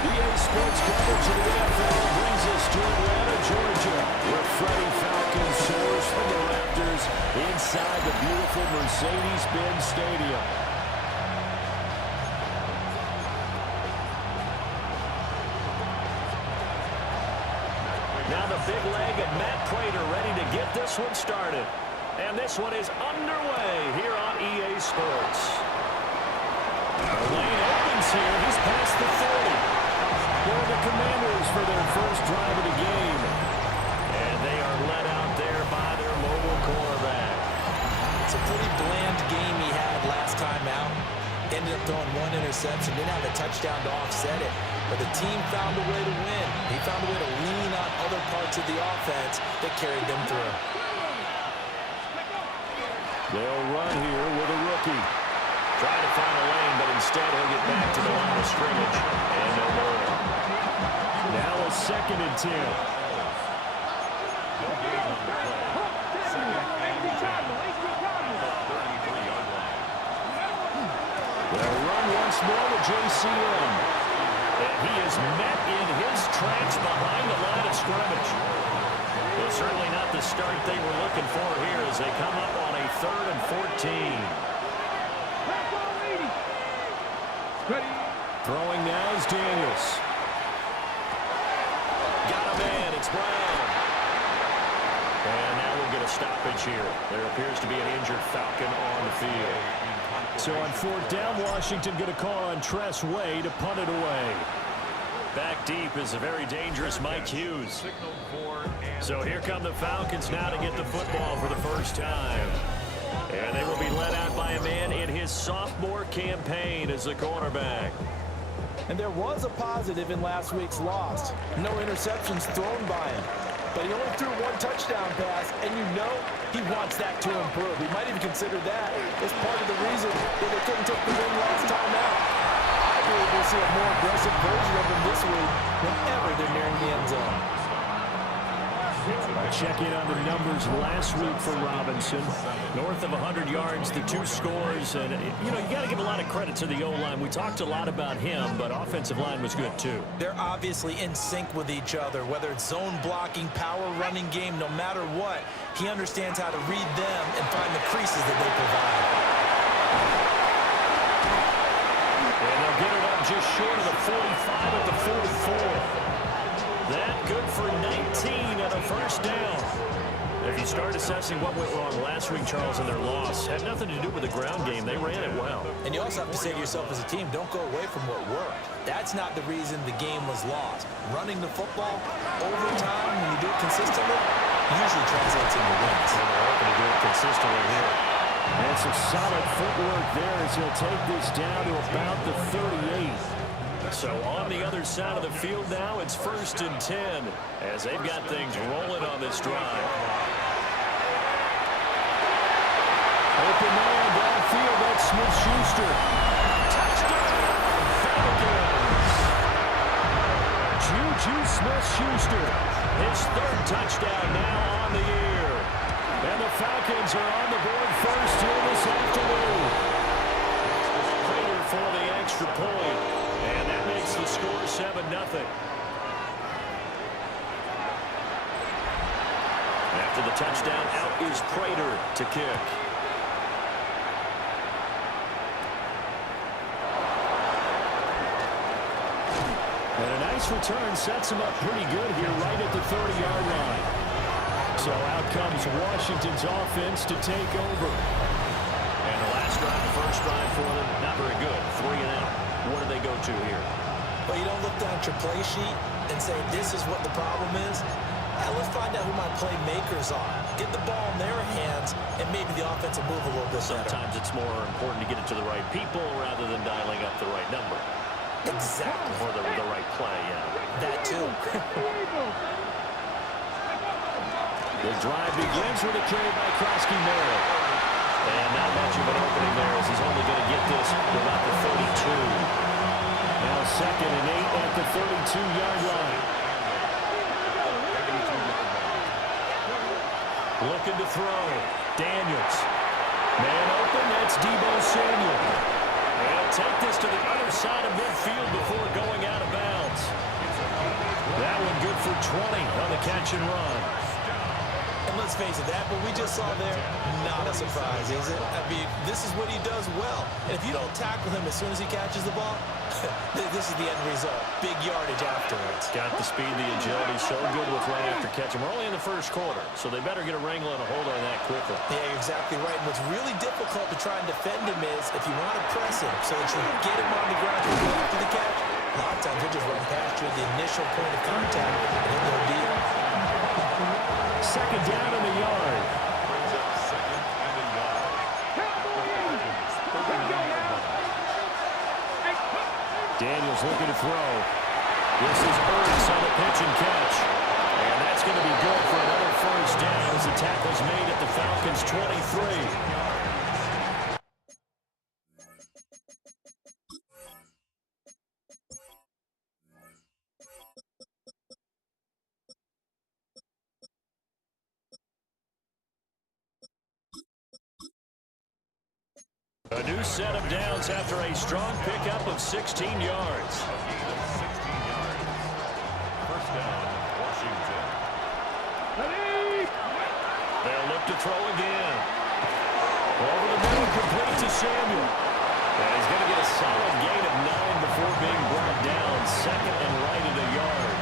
EA Sports coverage of the NFL brings us to Atlanta, Georgia, where Freddie Falcon soars from the Raptors inside the beautiful Mercedes-Benz Stadium. Now the big leg of Matt Prater ready to get this one started. And this one is underway here on EA Sports. The lane opens here. He's past the 40. They're the Commanders for their first drive of the game. And they are led out there by their mobile quarterback. It's a pretty bland game he had last time out. Ended up throwing one interception. Didn't have a touchdown to offset it. But the team found a way to win. He found a way to lean on other parts of the offense that carried them through. They'll run here with a rookie. Trying to find a lane, but instead he'll get back to the line of scrimmage. And no more. Now a 2nd and 10. They'll run once more with JCM. And he is met in his tracks behind the line of scrimmage. Well, certainly not the start they were looking for here as they come up on a 3rd and 14. Throwing now is Daniels. Got a man, it's Brown. And now we'll get a stoppage here. There appears to be an injured Falcon on the field. So on 4th down, Washington going to call on Tress Way to punt it away. Back deep is a very dangerous Mike Hughes. So here come the Falcons now to get the football for the first time. And they will be led out by a man in his sophomore campaign as the quarterback. And there was a positive in last week's loss. No interceptions thrown by him. But he only threw one touchdown pass, and you know he wants that to improve. He might even consider that as part of the reason that they couldn't take the win last time out. I believe we'll see a more aggressive version of him this week whenever they're nearing the end zone. Check in on the numbers last week for Robinson. North of 100 yards, the 2 scores. And, you know, you got to give a lot of credit to the O-line. We talked a lot about him, but offensive line was good, too. They're obviously in sync with each other, whether it's zone blocking, power running game, no matter what. He understands how to read them and find the creases that they provide. And they'll get it up just short of the 45 at the 44. That good for 19 and a first down. If you start assessing what went wrong last week, Charles, in their loss, had nothing to do with the ground game. They ran it well. And you also have to say to yourself as a team, don't go away from what worked. That's not the reason the game was lost. Running the football over time, when you do it consistently, usually translates into wins. And they're hoping to do it consistently here. And some solid footwork there as he'll take this down to about the 38. So on the other side of the field now, it's 1st and 10 as they've got things rolling on this drive. Open man downfield, that's Smith-Schuster. Touchdown, Falcons! Juju Smith-Schuster, his 3rd touchdown now on the year. And the Falcons are on the board first here this afternoon. Prater for the extra point. And that makes the score 7-0. After the touchdown, out is Prater to kick. And a nice return sets him up pretty good here right at the 30-yard line. So out comes Washington's offense to take over. And the last drive, the first drive for them, not very good. 3 and out. What do they go to here? But you don't look down at your play sheet and say, this is what the problem is. Let's find out who my playmakers are. Get the ball in their hands, and maybe the offense will move a little bit better. Sometimes it's more important to get it to the right people rather than dialing up the right number. Exactly. Or the right play, yeah. That too. The drive begins with a carry by Krosky-Merritt. And not much of an opening there as he's only going to get this to about the 32. Now 2nd and 8 at the 32-yard line. Looking to throw. Daniels. Man open, that's Deebo Samuel. They'll take this to the other side of midfield before going out of bounds. for 20 on the catch and run. And let's face it, that what we just saw there, not a surprise, is it? I mean, this is what he does well. And if you don't tackle him as soon as he catches the ball, this is the end result. Big yardage afterwards. Got the speed, the agility, so good with run after catch. And we're only in the first quarter, so they better get a wrangle and a hold on that quickly. Yeah, you're exactly right. And what's really difficult to try and defend him is if you want to press him so that you get him on the ground after the catch, a lot of times he'll just run past you at the initial point of contact and he'll go deep. Second down in the yard. Daniels looking to throw. This is Ertz on the pitch and catch. And that's going to be good for another first down as the tackle's made at the Falcons' 23. A new set of downs after a strong pickup of 16 yards. First down, Washington. They'll look to throw again. Over the middle, complete to Samuel. And he's going to get a solid gain of 9 before being brought down. Second and right at a yard.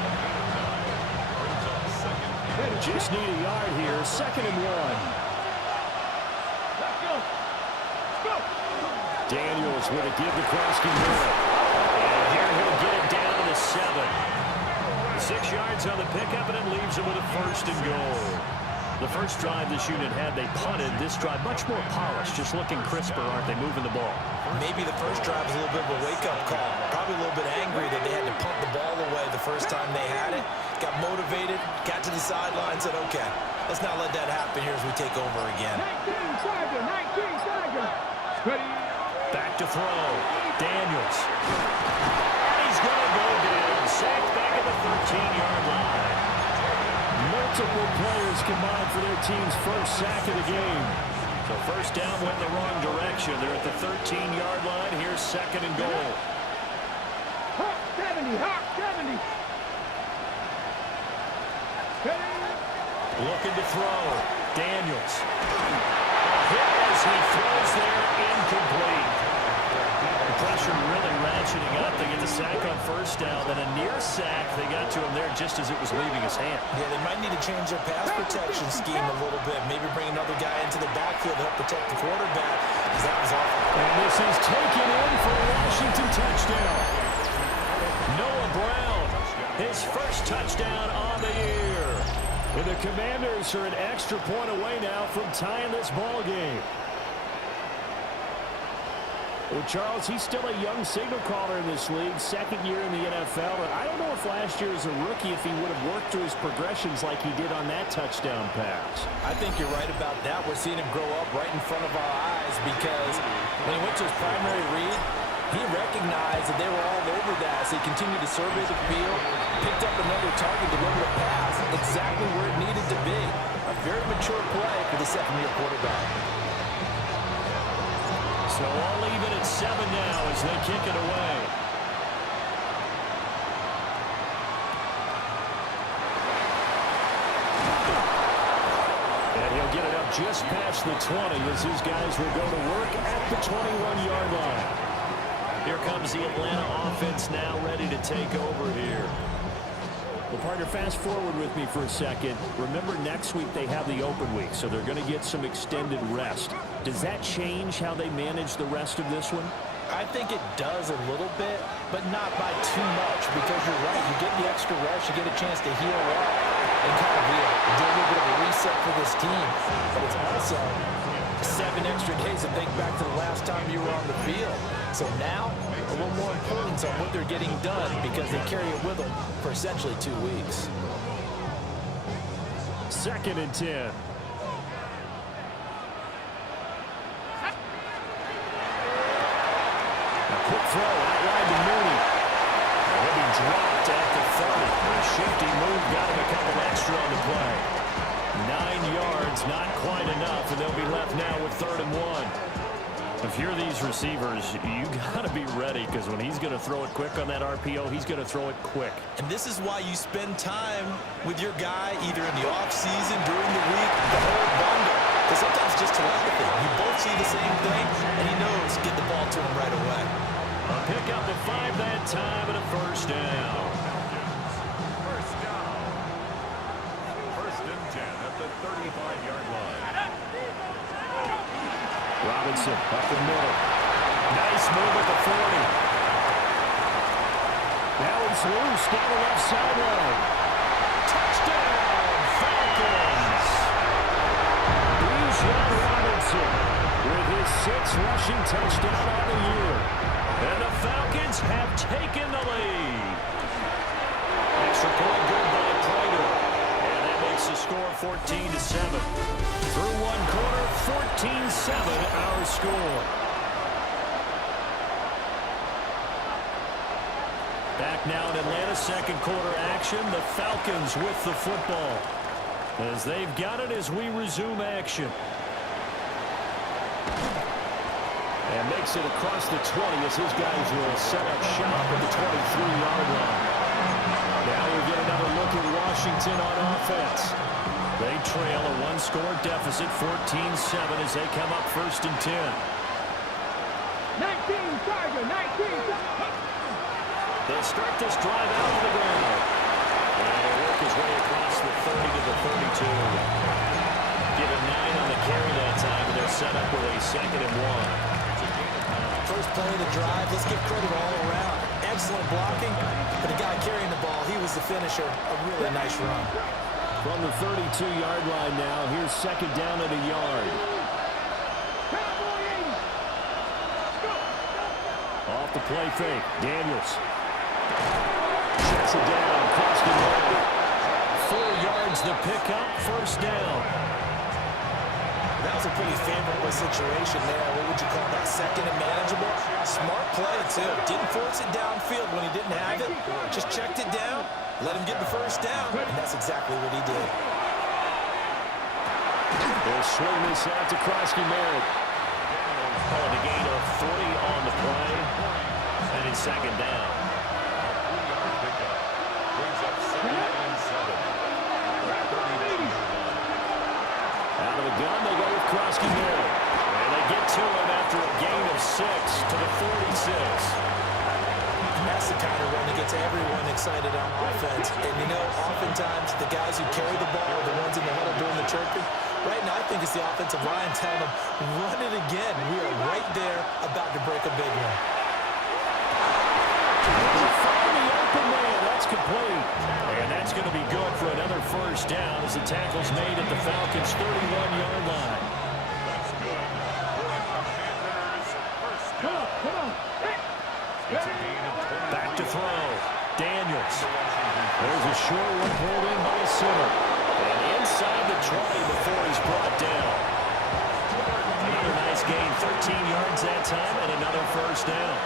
Just need a yard here. Second and 1. Daniels with a give to Krosky middle. And here he'll get it down to the 7. 6 yards on the pickup, and it leaves him with a first and goal. The first drive this unit had, they punted. This drive, much more polished, just looking crisper, aren't they, moving the ball? Maybe the first drive was a little bit of a wake-up call. Probably a little bit angry that they had to punt the ball away the first time they had it. Got motivated, got to the sideline, said, okay, let's not let that happen here as we take over again. 19 Tiger. Ready. Back to throw. Daniels. And he's going to go down. Sacked back at the 13-yard line. Multiple players combined for their team's first sack of the game. So first down went the wrong direction. They're at the 13-yard line. Here's second and goal. Hawk 70. Hawk 70. Looking to throw. Daniels. Hit as he throws there, incomplete. The pressure really ratcheting up. They get the sack on first down, then a near sack. They got to him there just as it was leaving his hand. Yeah, they might need to change their pass protection scheme a little bit. Maybe bring another guy into the backfield to help protect the quarterback, because that was awful. And this is taken in for a Washington touchdown. Noah Brown, his first touchdown on the year. And the Commanders are an extra point away now from tying this ball game. Well, Charles, he's still a young signal caller in this league, second year in the NFL. And I don't know if last year as a rookie, if he would have worked through his progressions like he did on that touchdown pass. I think you're right about that. We're seeing him grow up right in front of our eyes because when he went to his primary read, he recognized that they were all over that. So he continued to survey the field, picked up another target, delivered a pass exactly where it needed to be. A very mature play for the second-year quarterback. So all even at 7 now as they kick it away. And he'll get it up just past the 20 as his guys will go to work at the 21-yard line. Here comes the Atlanta offense now ready to take over here. Well, partner, fast forward with me for a second. Remember, next week they have the open week, so they're going to get some extended rest. Does that change how they manage the rest of this one? I think it does a little bit, but not by too much, because you're right. You get the extra rest, you get a chance to heal up and kind of do a little bit of a reset for this team. But it's also 7 extra days to think back to the last time you were on the field. So now, a little more importance on what they're getting done because they carry it with them for essentially 2 weeks. Second and 10. Quick throw out wide to Mooney. He'll be dropped at the 30. A shifty move got him a couple extra on the play. 9 yards, not quite enough, and they'll be left now with 3rd and 1. If you're these receivers, you got to be ready, because when he's going to throw it quick on that RPO, he's going to throw it quick. And this is why you spend time with your guy either in the offseason, during the week, the whole bundle. Because sometimes just telepathy. You both see the same thing, and he knows get the ball to him right away. A pick up of 5 that time and a first down. First and 10 at the 35-yard line. Robinson up the middle. Nice move at the 40. Now it's loose down the left sideline. Touchdown, Falcons! Bijan Robinson with his 6th rushing touchdown on the year. And the Falcons have taken the lead. Extra point good by Prater. And that makes the score 14-7. Through one quarter, 14-7 our score. Back now in Atlanta, second quarter action. The Falcons with the football, as they've got it as we resume action. And makes it across the 20 as his guys will set up shop at the 23-yard line. Now we get another look at Washington on offense. They trail a one-score deficit, 14-7, as they come up first and 10. 19 Tiger, 19. They'll start this drive out on the ground. And he'll work his way across the 30 to the 32. Given 9 on the carry that time, and they're set up with a 2nd and 1. First play of the drive, let's give credit all around. Excellent blocking, but the guy carrying the ball, he was the finisher. A really nice run. From the 32-yard line now, here's second down at a yard. Off the play fake, Daniels. Checks it down, Crosby. 4 yards the pickup, first down. That was a pretty favorable situation there. What would you call that? Second and manageable. Smart play, too. Didn't force it downfield when he didn't have it. Just checked it down, let him get the first down, and that's exactly what he did. They'll swing this out to Crosby Merritt. Calling a gain of 3 on the play, and it's second down. Out of the gun, they go with Crosby Merritt. And they get to him after a gain of 6 to the 46. And that's the kind of run that gets everyone excited on offense. And, you know, oftentimes the guys who carry the ball are the ones in the huddle doing the chirping. Right now, I think it's the offensive line telling them, run it again. We are right there about to break a big one. Find the open man. That's complete. And that's going to be good for another first down as the tackle's made at the Falcons' 31-yard line. Back to throw. Daniels. There's a short one pulled in by a center. And inside the 20 before he's brought down. Another nice gain, 13 yards that time, and another first down.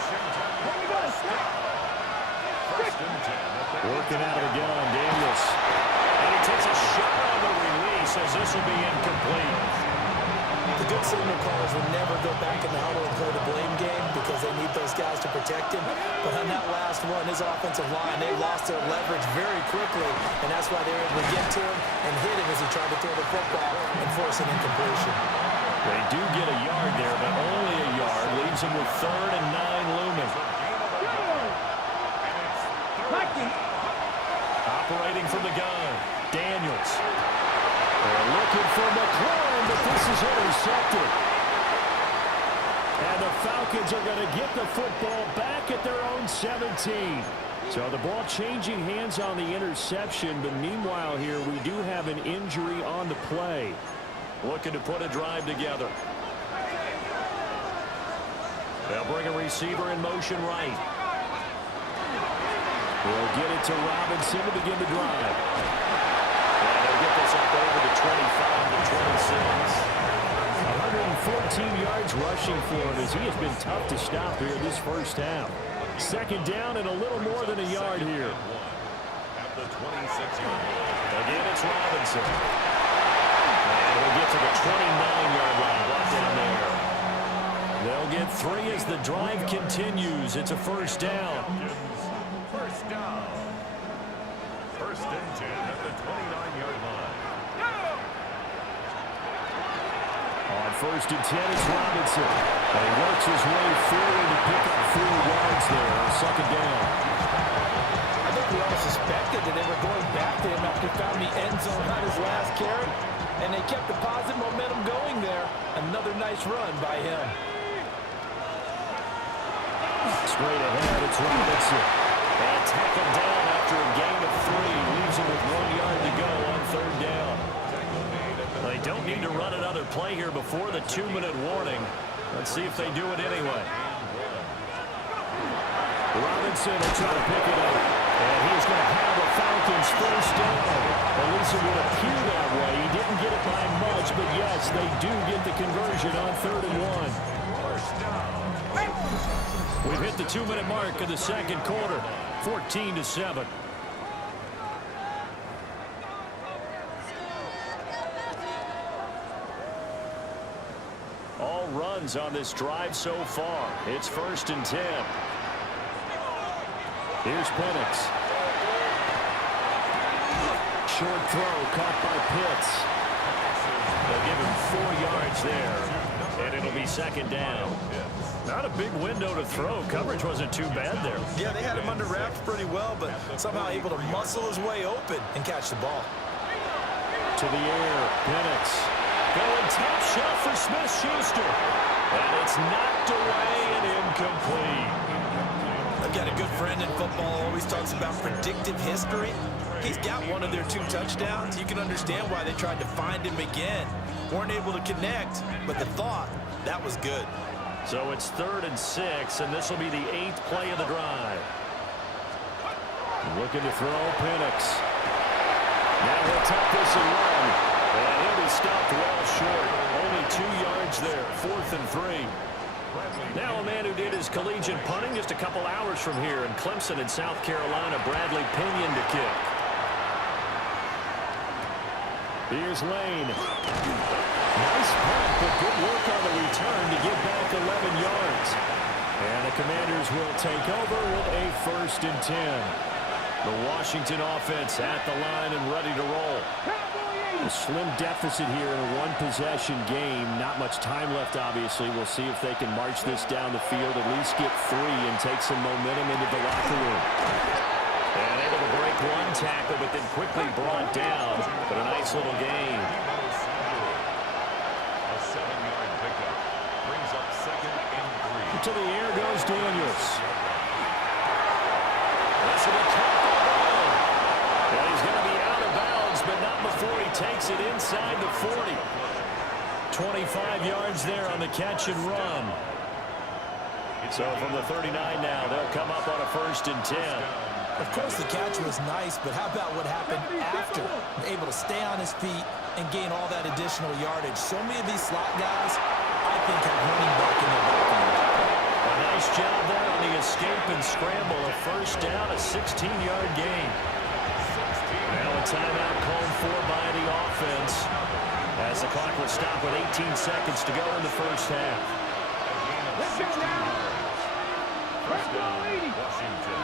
Working out of the gun, Daniels. And he takes a shot on the release as this will be incomplete. The good signal callers will never go back in the huddle and play the blame game because they need those guys to protect him. But on that last one, his offensive line, they lost their leverage very quickly, and that's why they were able to get to him and hit him as he tried to throw the football and force an incompletion. They do get a yard there, but only a yard. Leaves him with 3rd and 9 looming. Operating from the gun, Daniels. They're looking for McLaurin, but this is intercepted. And the Falcons are going to get the football back at their own 17. So the ball changing hands on the interception, but meanwhile here we do have an injury on the play. Looking to put a drive together. They'll bring a receiver in motion right. They'll get it to Robinson to begin the drive. And they'll get this up over the 25 to 26. 114 yards rushing for him as he has been tough to stop here this first half. Second down and a little more than a yard here. At the 26-yard line. Again, it's Robinson. And we'll get to the 29-yard line right down there. They'll get 3 as the drive continues. It's a first down. First down. First and 10 at the 29-yard line. On first and 10, it's Robinson. And he works his way forward to pick up 4 yards there. Second down. I think we all suspected that they were going back to him after he found the end zone on his last carry. And they kept the positive momentum going there. Another nice run by him. Straight ahead, it's Robinson. And tackled down after a gain of 3. Leaves him with 1 yard to go on third down. They don't need to run another play here before the 2-minute warning. Let's see if they do it anyway. Robinson will try to pick it up. And he's going to have the Falcons first down. At least it would appear that way. He didn't get it by much, but yes, they do get the conversion on 3rd and 1. We've hit the 2-minute mark of the second quarter. 14-7. All runs on this drive so far. It's 1st and 10. Here's Penix. Short throw caught by Pitts. They'll give him 4 yards there, and it'll be second down. Not a big window to throw. Coverage wasn't too bad there. Yeah, they had him under wraps pretty well, but somehow able to muscle his way open and catch the ball. To the air, Penix. Going top shot for Smith-Schuster. And it's knocked away and incomplete. I've got a good friend in football, always talks about predictive history. He's got one of their 2 touchdowns. You can understand why they tried to find him again. Weren't able to connect, but the thought, that was good. So it's 3rd and 6, and this will be the 8th play of the drive. Looking to throw, Penix. Now he'll tuck this and run. And he'll be stopped well short. Only 2 yards there, 4th and 3. Now a man who did his collegiate punting just a couple hours from here in Clemson in South Carolina, Bradley Pinion to kick. Here's Lane. Nice punt, but good work on the return to get back 11 yards. And the Commanders will take over with a 1st and 10. The Washington offense at the line and ready to roll. A slim deficit here in a 1-possession game. Not much time left, obviously. We'll see if they can march this down the field, at least get 3 and take some momentum into the locker room. And able to break 1 tackle, but then quickly brought down. But a nice little gain. A 7-yard pickup brings up 2nd and 3. To the air goes Daniels. That's a catch. And he's going to be out of bounds, but not before he takes it inside the 40. 25 yards there on the catch and run. So from the 39 now, they'll come up on a 1st and 10. Of course, the catch was nice, but how about what happened after? Able to stay on his feet and gain all that additional yardage. So many of these slot guys, I think, have running back in their background. A nice job there on the escape and scramble. A first down, a 16-yard gain. Now a timeout called for by the offense as the clock will stop with 18 seconds to go in the first half. First down, Washington.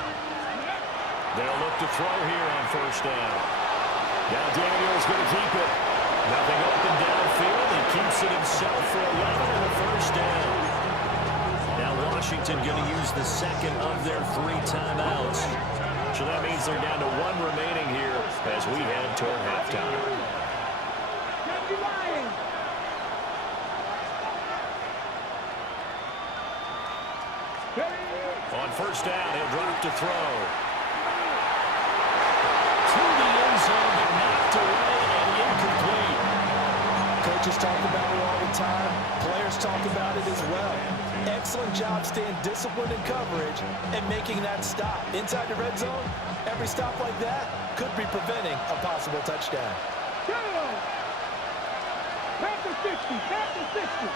They'll look to throw here on first down. Now Daniels going to keep it. Nothing open downfield. He keeps it himself for 11 and a first down. Now Washington going to use the second of their 3 timeouts. So that means they're down to 1 remaining here as we head toward halftime. On first down, he'll drop to throw. To the end zone, but knocked away and incomplete. Coaches talk about it all the time. Players talk about it as well. Excellent job staying disciplined in coverage and making that stop. Inside the red zone, every stop like that could be preventing a possible touchdown. Back to 60, back to 60.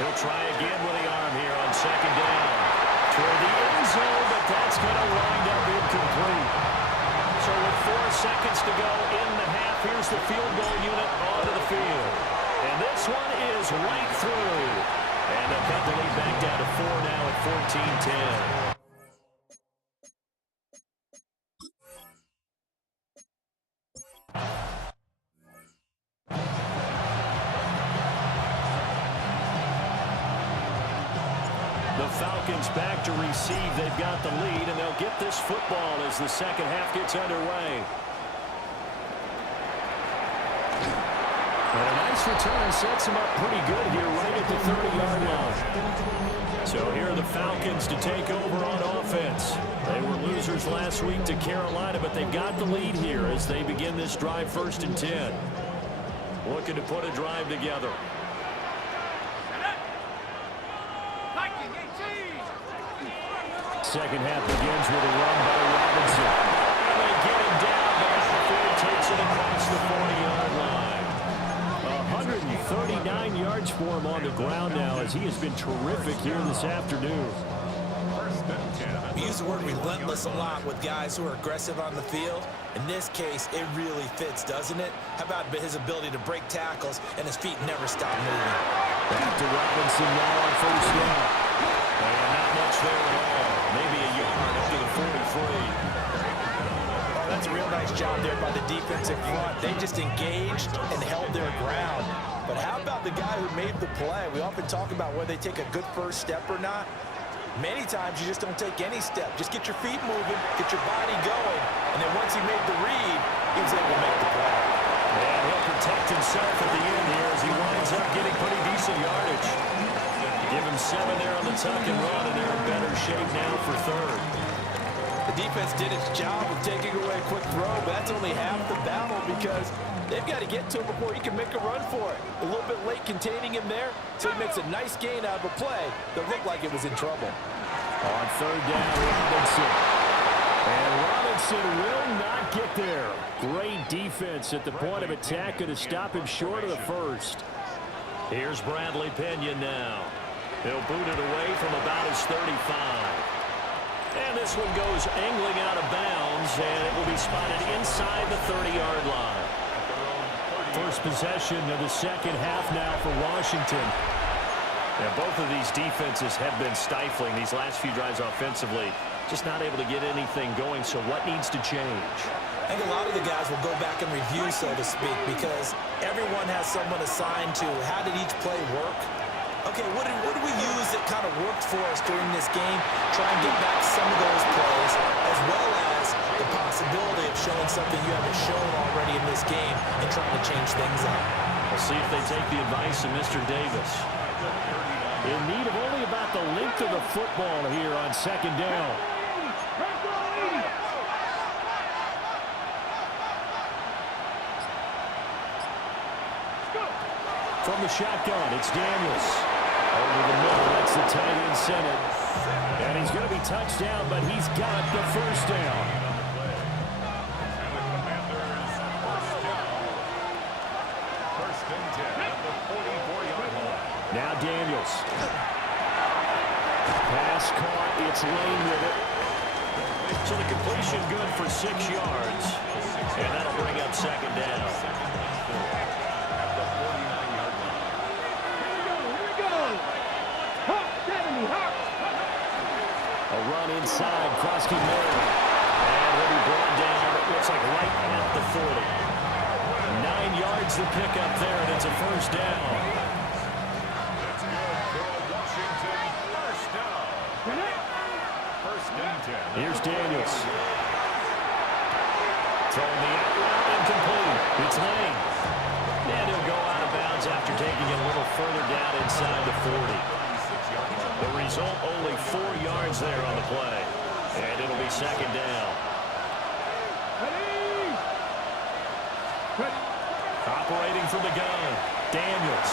He'll try again with the arm here on second down. Toward the end zone, but that's going to wind up incomplete. So with 4 seconds to go in the half, Here's the field goal unit onto the field. And this one is right through. And they'll cut the lead back down to 4 now at 14-10. The Falcons back to receive. They've got the lead, and they'll get this football as the second half gets underway. And a nice return sets them up pretty good here right at the 30-yard line. So here are the Falcons to take over on offense. They were losers last week to Carolina, but they've got the lead here as they begin this drive 1st and 10. Looking to put a drive together. Second half begins with a run by Robinson. And they get him down, but before he takes it across the 40-yard line. 139 yards for him on the ground now as he has been terrific here this afternoon. We use the word relentless a lot with guys who are aggressive on the field. In this case, it really fits, doesn't it? How about his ability to break tackles and his feet never stop moving? Back to Robinson now on 1st down. And not much there at all. Maybe a yard up to the 43. That's a real nice job there by the defensive front. They just engaged and held their ground. But how about the guy who made the play? We often talk about whether they take a good first step or not. Many times you just don't take any step. Just get your feet moving, get your body going, and then once he made the read, he was able to make the play. And he'll protect himself at the end here as he winds up getting pretty decent yardage. Give him 7 there on the tuck and run, and they're in better shape now for 3rd. The defense did its job of taking away a quick throw, but that's only half the battle because they've got to get to him before he can make a run for it. A little bit late containing him there, so he makes a nice gain out of a play that looked like it was in trouble. On 3rd down, Robinson. And Robinson will not get there. Great defense at the point of attack to stop him short of the 1st. Here's Bradley Pinion now. He'll boot it away from about his 35. And this one goes angling out of bounds, and it will be spotted inside the 30-yard line. First possession of the second half now for Washington. Now, both of these defenses have been stifling these last few drives offensively. Just not able to get anything going, so what needs to change? I think a lot of the guys will go back and review, so to speak, because everyone has someone assigned to how did each play work. Okay, what did we use that kind of worked for us during this game? Try and get back some of those plays, as well as the possibility of showing something you haven't shown already in this game and trying to change things up. We'll see if they take the advice of Mr. Davis. In need of only about the length of the football here on 2nd down. From the shotgun, it's Daniels. Over the middle, that's the tight end center. And he's going to be touched down, but he's got the 1st down. Now Daniels. Pass caught, it's Lane with it. So the completion good for 6 yards. And that'll bring up 2nd down. A run inside, Krosky Miller. And he'll be brought down, it looks like right at the 40. 9 yards to pick up there, and it's a 1st down. That's good for Washington. 1st down. 1st and 10. Here's Daniels. Throwing the out route incomplete. It's Lane. And he'll go out of bounds after taking it a little further down inside the 40. The result, only 4 yards there on the play. And it'll be 2nd down. Operating from the gun, Daniels.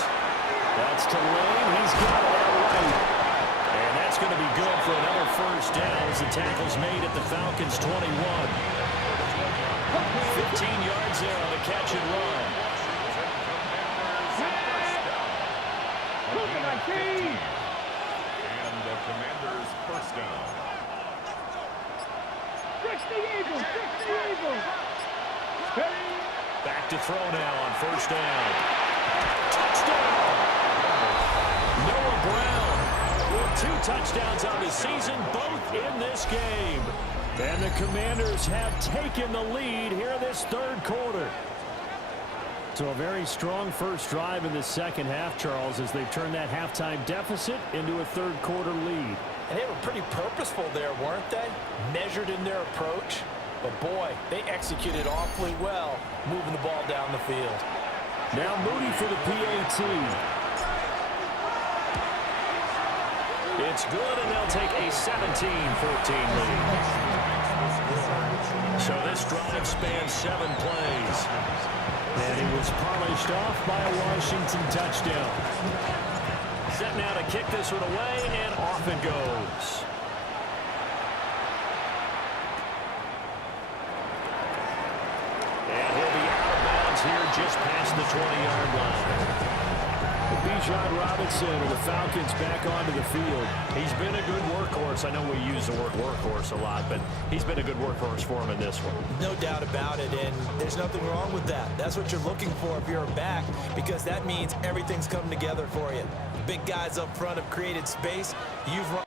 That's to Lane. He's got it all right. And that's going to be good for another 1st down as the tackle's made at the Falcons' 21. 15 yards there on the catch and run. And the Commanders' 1st down. 60 Eagles! 60 Eagles! Back to throw now on first down. Touchdown! Noah Brown with 2 touchdowns on the season, both in this game. And the Commanders have taken the lead here in this third quarter. So a very strong first drive in the second half, Charles, as they've turned that halftime deficit into a third quarter lead. And they were pretty purposeful there, weren't they? Measured in their approach. But boy, they executed awfully well, moving the ball down the field. Now Moody for the PAT. It's good, and they'll take a 17-14 lead. So this drive spans 7 plays. And he was polished off by a Washington touchdown. Set now to kick this one away, and off it goes. And he'll be out of bounds here just past the 20-yard line. Bijan Robinson of the Falcons back onto the field. He's been a good workhorse. I know we use the word workhorse a lot, but he's been a good workhorse for him in this one. No doubt about it, and there's nothing wrong with that. That's what you're looking for if you're a back, because that means everything's coming together for you. Big guys up front have created space. You've run.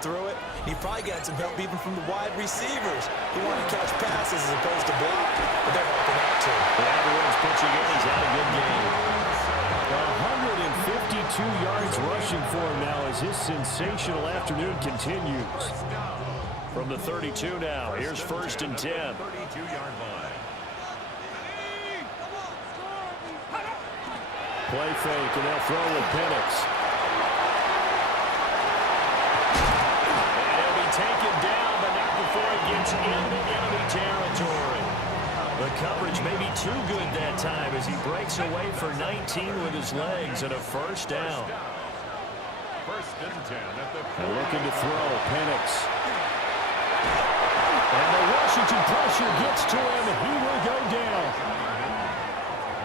Through it. He probably got some help even from the wide receivers who want to catch passes as opposed to block, but they're helping out too. Everyone's pitching in. He's had a good game. 152 yards rushing for him now as his sensational afternoon continues. From the 32 now, here's 1st and 10. 32-yard line. Play fake, and they'll throw with Penix. Taken down, but not before he gets into enemy territory. The coverage may be too good that time as he breaks away for 19 with his legs and a first down. 1st and 10 at the and looking to throw, Penix. And the Washington pressure gets to him. He will go down.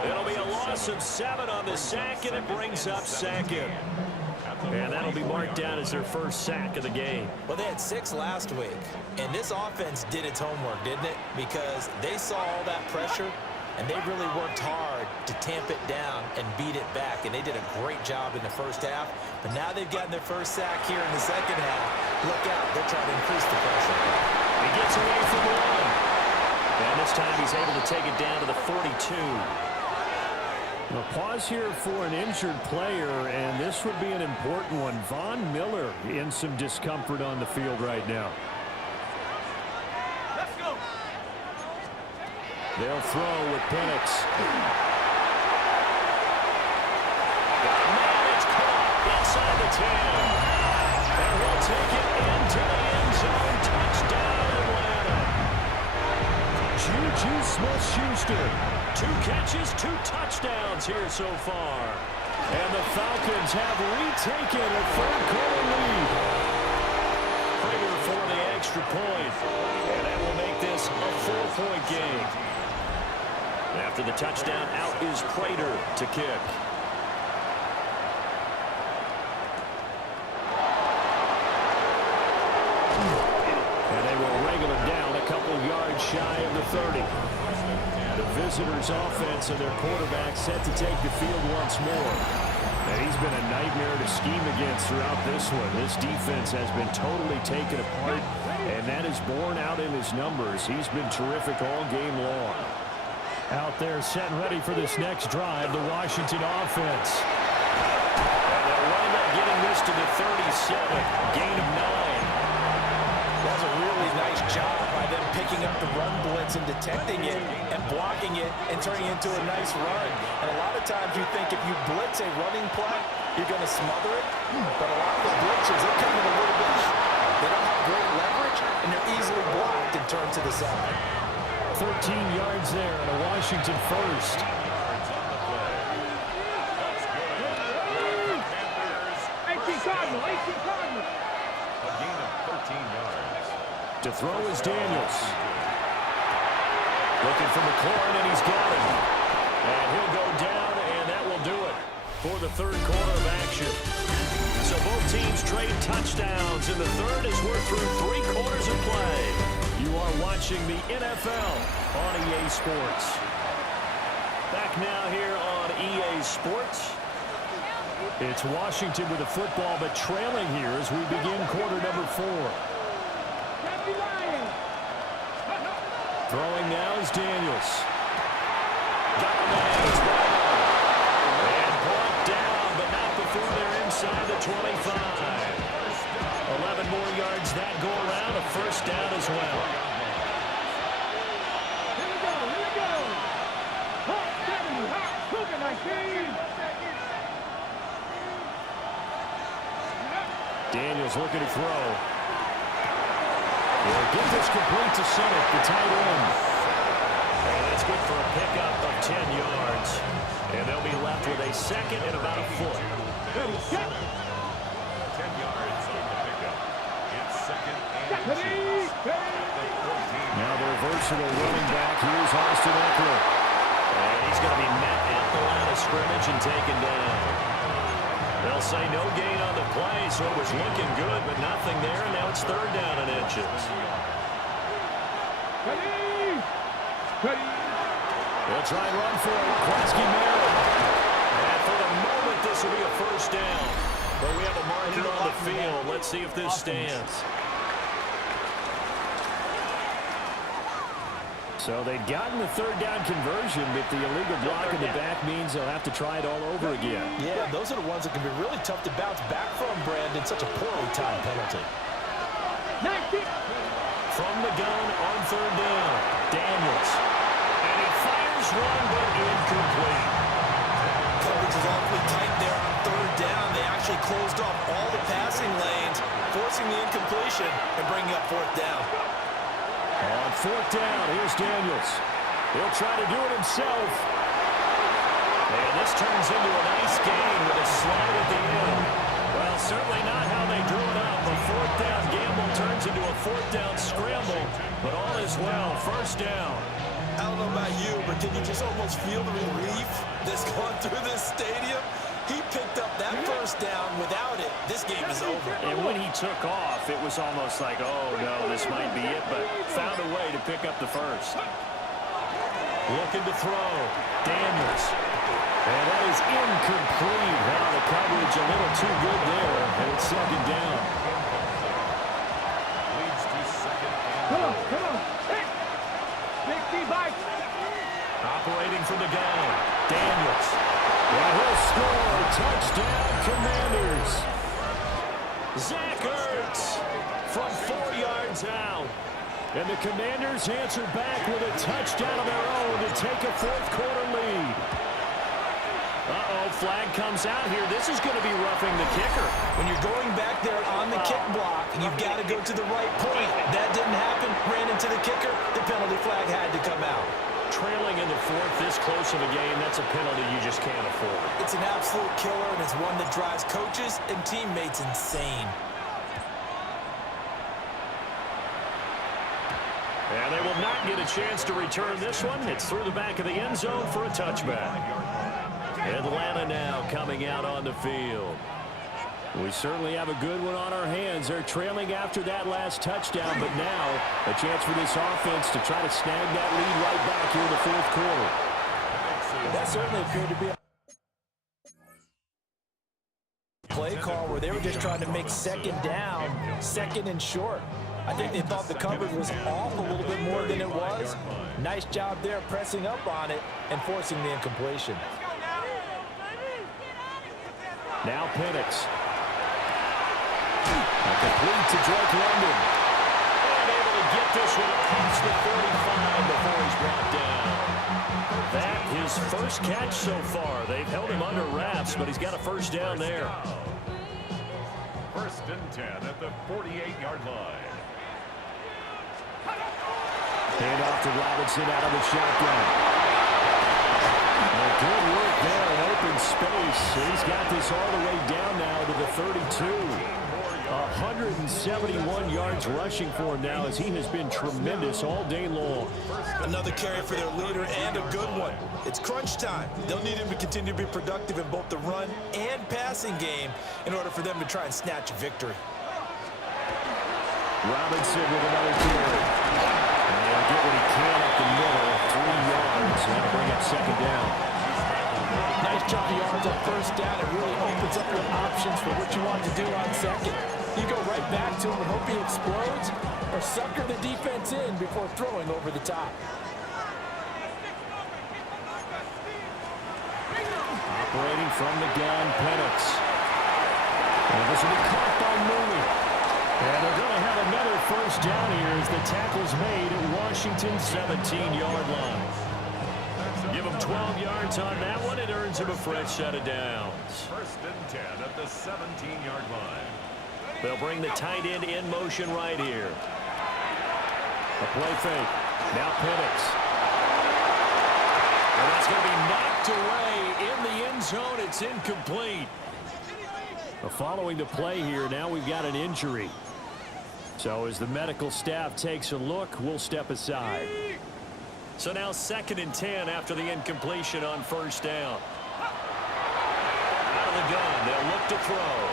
It'll be a loss of 7 on the sack, and it brings up 2nd. And that'll be marked down as their first sack of the game. Well, they had 6 last week, and this offense did its homework, didn't it? Because they saw all that pressure, and they really worked hard to tamp it down and beat it back, and they did a great job in the first half. But now they've gotten their first sack here in the second half. Look out, they're trying to increase the pressure. He gets away from 1. And this time he's able to take it down to the 42. A pause here for an injured player, and this would be an important one. Von Miller in some discomfort on the field right now. Let's go. They'll throw with Penix. Man, it's caught inside the 10. And he'll take it into the end zone. Touchdown, Atlanta. Juju Smith-Schuster. 2 catches, 2 touchdowns here so far. And the Falcons have retaken a third quarter lead. Prater for the extra point. And that will make this a 4-point game. After the touchdown, out is Prater to kick. And they will wrangle him down a couple yards shy of the 30. The visitors' offense and their quarterback set to take the field once more. And he's been a nightmare to scheme against throughout this one. This defense has been totally taken apart, and that is borne out in his numbers. He's been terrific all game long. Out there set and ready for this next drive, the Washington offense. And they'll wind up getting this to the 37, gain of 9. That's a really nice job by them picking up the run blitz and detecting it and blocking it and turning it into a nice run. And a lot of times you think if you blitz a running play, you're going to smother it. But a lot of the blitzes, they're coming a little bit short. They don't have great leverage, and they're easily blocked and turned to the side. 13 yards there and a Washington first. 18 Cardinal, 18 Cardinal. throw is Daniels. Looking for McLaurin, and he's got it. And he'll go down, and that will do it for the third quarter of action. So both teams trade touchdowns in the third as we're through 3 quarters of play. You are watching the NFL on EA Sports. Back now here on EA Sports. It's Washington with the football, but trailing here as we begin quarter number 4. Throwing now is Daniels. Got a man as well. And brought down, but not before they're inside the 25. 11 more yards that go around, a first down as well. Here we go. Hot 70, hot cooking, I see. Daniels looking to throw. He'll get this complete to Sennett, the tight end. And that's good for a pickup of 10 yards. And they'll be left with a second and about a foot. 10 yards on the pickup. It's second and 2. Now their versatile running back. Here's Austin Eckler. And he's going to be met at the line of scrimmage and taken down. They'll say no gain on the play, so it was looking good, but nothing there, and now it's third down and inches. They'll try and run for it. Klasky Merritt. And for the moment, this will be a first down. But we have a marker on the field. Let's see if this stands. So they've gotten the third down conversion, but the illegal block in the back means they'll have to try it all over again. Yeah, those are the ones that can be really tough to bounce back from, Brandon. Such a poorly timed penalty. From the gun on third down, Daniels. And he fires one, but incomplete. Coverage is awfully tight there on third down. They actually closed off all the passing lanes, forcing the incompletion and bringing up fourth down. On fourth down, here's Daniels. He'll try to do it himself. And this turns into a nice gain with a slide at the end. Well, certainly not how they drew it up. A fourth down gamble turns into a fourth down scramble, but all is well. First down. I don't know about you, but can you just almost feel the relief that's gone through this stadium? He picked up that first down. Without it, this game is over. And when he took off, it was almost like, oh, no, this might be it, but found a way to pick up the first. Looking to throw. Daniels. And that is incomplete. Now the coverage a little too good there, and it's second down. Leads to second and Come on. Big D-bike. Operating from the gun. Daniels. And he'll score. Touchdown, Commanders. Zach Ertz from 4 yards out. And the Commanders answer back with a touchdown of their own to take a fourth quarter lead. Uh-oh, flag comes out here. This is going to be roughing the kicker. When you're going back there on the kick block, you've got to go to the right point. That didn't happen. Ran into the kicker. The penalty flag had to come out. Trailing in the fourth, this close of a game, that's a penalty you just can't afford. It's an absolute killer, and it's one that drives coaches and teammates insane. And they will not get a chance to return this one. It's through the back of the end zone for a touchback. Atlanta now coming out on the field. We certainly have a good one on our hands. They're trailing after that last touchdown, but now a chance for this offense to try to snag that lead right back here in the fourth quarter. That certainly appeared to be a play call where they were just trying to make second down, second and short. I think they thought the coverage was off a little bit more than it was. Nice job there pressing up on it and forcing the incompletion. Now Penix. Complete to Drake London. And able to get this one across the 45 before he's brought down. That his first catch so far. They've held him under wraps, but he's got a first down there. First and 10 at the 48-yard line. Hand off to Robinson out of the shotgun. Good work there in open space. He's got this all the way down now to the 32. 171 yards rushing for him now, as he has been tremendous all day long. Another carry for their leader, and a good one. It's crunch time. They'll need him to continue to be productive in both the run and passing game in order for them to try and snatch a victory. Robinson with another carry. And he'll get what he can up the middle, 3 yards. That'll bring up second down. Nice chunk of yards on first down. It really opens up your options for what you want to do on second. You go right back to him and hope he explodes, or sucker the defense in before throwing over the top. Operating from the gun, Penix. And this will be caught by Mooney. And they're going to have another first down here as the tackle's made at Washington's 17-yard line. Give him 12 yards on that one. It earns him a fresh set of downs. First and 10 at the 17-yard line. They'll bring the tight end in motion right here. A play fake. Now Penix. And that's going to be knocked away in the end zone. It's incomplete. Following the play here, now we've got an injury. So as the medical staff takes a look, we'll step aside. So now 2nd and 10 after the incompletion on first down. Out of the gun, they'll look to throw.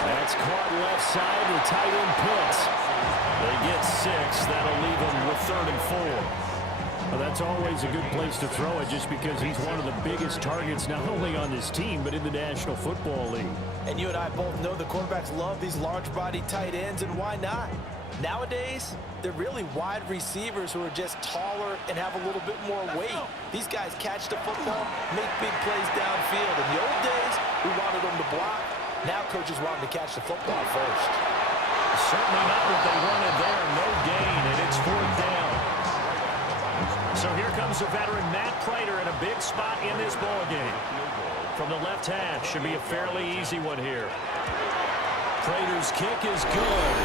That's caught left side, the tight end picks. They get 6. That'll leave them with 3rd and 4. Well, that's always a good place to throw it, just because he's one of the biggest targets not only on this team but in the National Football League. And you and I both know the quarterbacks love these large-bodied tight ends, and why not? Nowadays, they're really wide receivers who are just taller and have a little bit more weight. These guys catch the football, make big plays downfield. In the old days, we wanted them to block. Now coaches want them to catch the football first. Certainly not what they wanted there. No gain, and it's 4th down. So here comes the veteran Matt Prater in a big spot in this ballgame. From the left hash, should be a fairly easy one here. Prater's kick is good.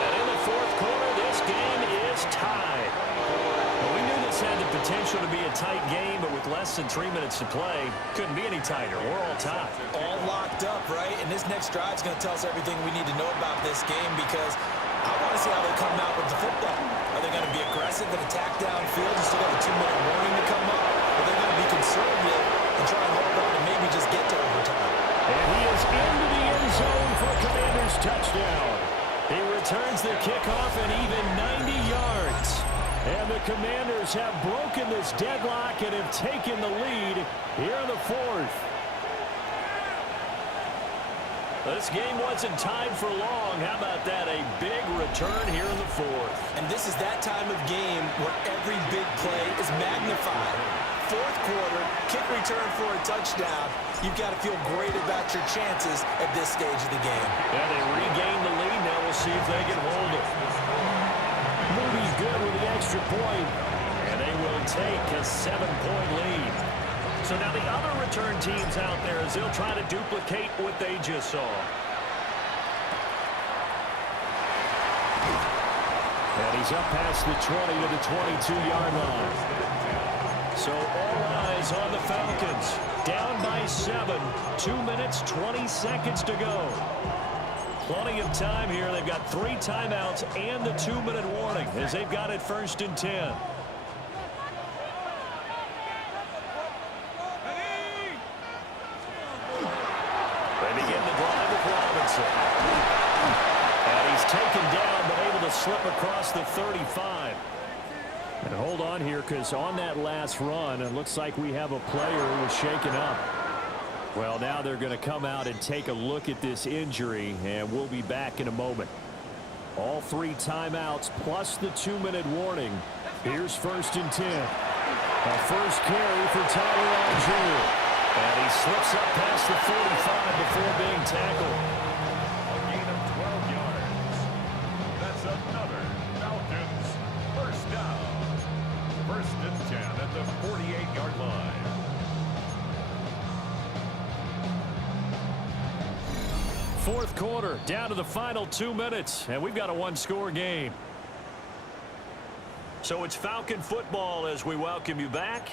And in the 4th quarter, this game is tied. Well, we knew this had the potential to be a tight game, but with less than 3 minutes to play, couldn't be any tighter. We're all tied. All locked up, right? And this next drive is going to tell us everything we need to know about this game, because I want to see how they come out with the football. Are they going to be aggressive and attack downfield? You still got a 2-minute warning to come up. Are they going to be conservative and try and hold on and maybe just get to overtime? And he is into the end zone for a Commanders touchdown. He returns the kickoff at even 90 yards. And the Commanders have broken this deadlock and have taken the lead here in the 4th. This game wasn't tied for long. How about that? A big return here in the 4th. And this is that time of game where every big play is magnified. 4th quarter, kick return for a touchdown. You've got to feel great about your chances at this stage of the game. Yeah, they regain the lead. Now we'll see if they can hold it. Mooney's good with the extra point, and they will take a 7-point lead. So now the other return teams out there, as they'll try to duplicate what they just saw. And he's up past the 20 to the 22-yard line. So all eyes on the Falcons. Down by 7. 2 minutes, 20 seconds to go. Plenty of time here. They've got 3 timeouts and the 2-minute warning as they've got it 1st and 10. They begin the drive with Robinson. And he's taken down, but able to slip across the 35. And hold on here, because on that last run, it looks like we have a player who was shaken up. Well, now they're going to come out and take a look at this injury, and we'll be back in a moment. All 3 timeouts plus the 2-minute warning. Here's 1st and 10. A first carry for Tyler Algier. And he slips up past the 45 before being tackled. A gain of 12 yards. That's another Falcons first down. 1st and 10 at the 48-yard line. Fourth quarter, down to the final 2 minutes, and we've got a 1-score game. So it's Falcon football as we welcome you back.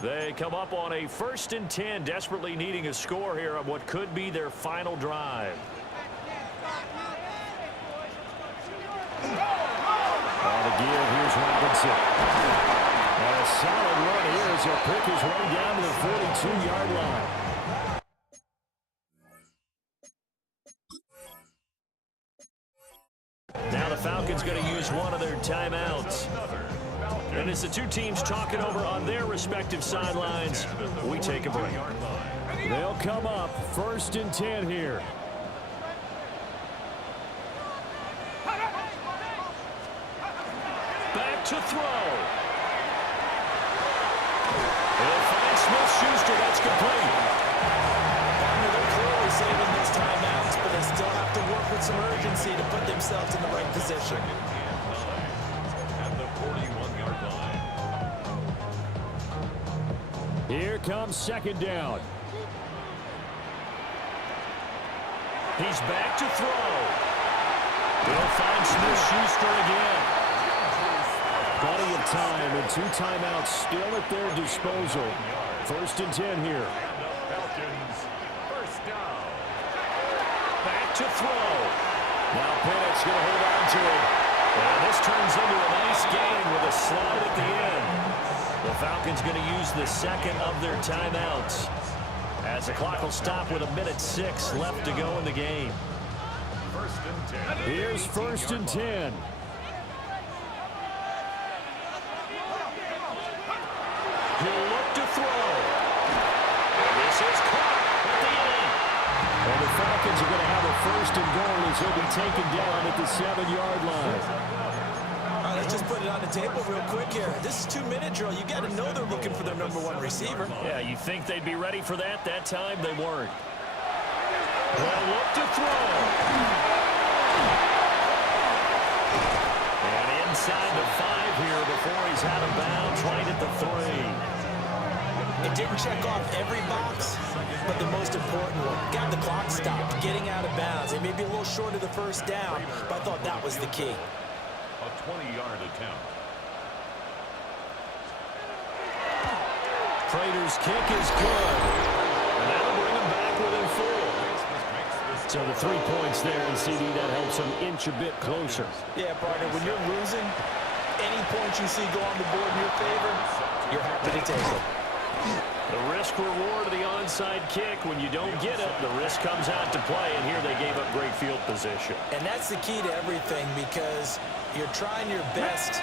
They come up on a 1st and 10, desperately needing a score here on what could be their final drive. give. Here's Robinson. And a solid run here as he'll pick his way down to the 42-yard line. Now the Falcons going to use one of their timeouts. And as the two teams talking over on their respective sidelines, we take a break. They'll come up 1st and 10 here. Back to throw. They'll find Smith-Schuster. That's complete. They're clearly saving those timeouts, but they still have to work with some urgency to put themselves in the right position. At the 41-yard line. Here comes 2nd down. He's back to throw. They'll find Smith-Schuster again. Plenty of time and 2 timeouts still at their disposal. 1st and 10 here. Falcons, 1st down. Back to throw. Now Pennett's going to hold on to it. And this turns into a nice game with a slide at the end. The Falcons going to use the 2nd of their timeouts, as the clock will stop with 1:06 left to go in the game. 1st and 10. Here's 1st and 10. He'll look to throw. This is caught at the end. And the Falcons are going to have a 1st and goal as he'll be taken down at the 7-yard line. Let's just put it on the table real quick here. This is 2-minute drill. You got to know they're looking for their #1 receiver. Yeah, you think they'd be ready for that? That time they weren't. They'll look to throw. And inside the 5 here before he's out of bounds, right at the 3. It didn't check off every box, but the most important one. Got the clock stopped, getting out of bounds. It may be a little short of the 1st down, but I thought that was the key. A 20-yard attempt. Prater's kick is good. And that'll bring him back within 4. So the 3 points there, and CD, that helps him inch a bit closer. Yeah, partner, when you're losing, any points you see go on the board in your favor, you're happy to take it. The risk-reward of the onside kick. When you don't get it, the risk comes out to play, and here they gave up great field position. And that's the key to everything, because you're trying your best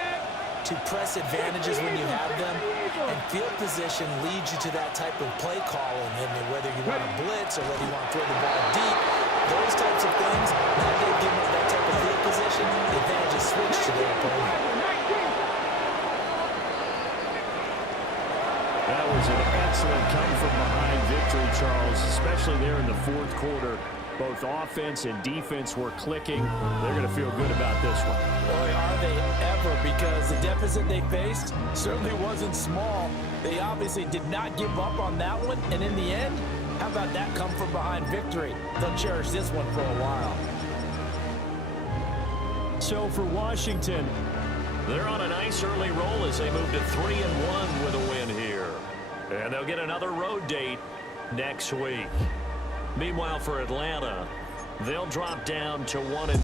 to press advantages when you have them, and field position leads you to that type of play calling, and whether you want to blitz or whether you want to throw the ball deep, those types of things, now they've given up that type of field position, the advantage is switched to their opponent. That was an excellent come-from-behind victory, Charles, especially there in the 4th quarter. Both offense and defense were clicking. They're going to feel good about this one. Boy, are they ever, because the deficit they faced certainly wasn't small. They obviously did not give up on that one, and in the end, how about that come-from-behind victory? They'll cherish this one for a while. So for Washington, they're on a nice early roll as they move to 3-1 with a win here. And they'll get another road date next week. Meanwhile, for Atlanta, they'll drop down to 1-.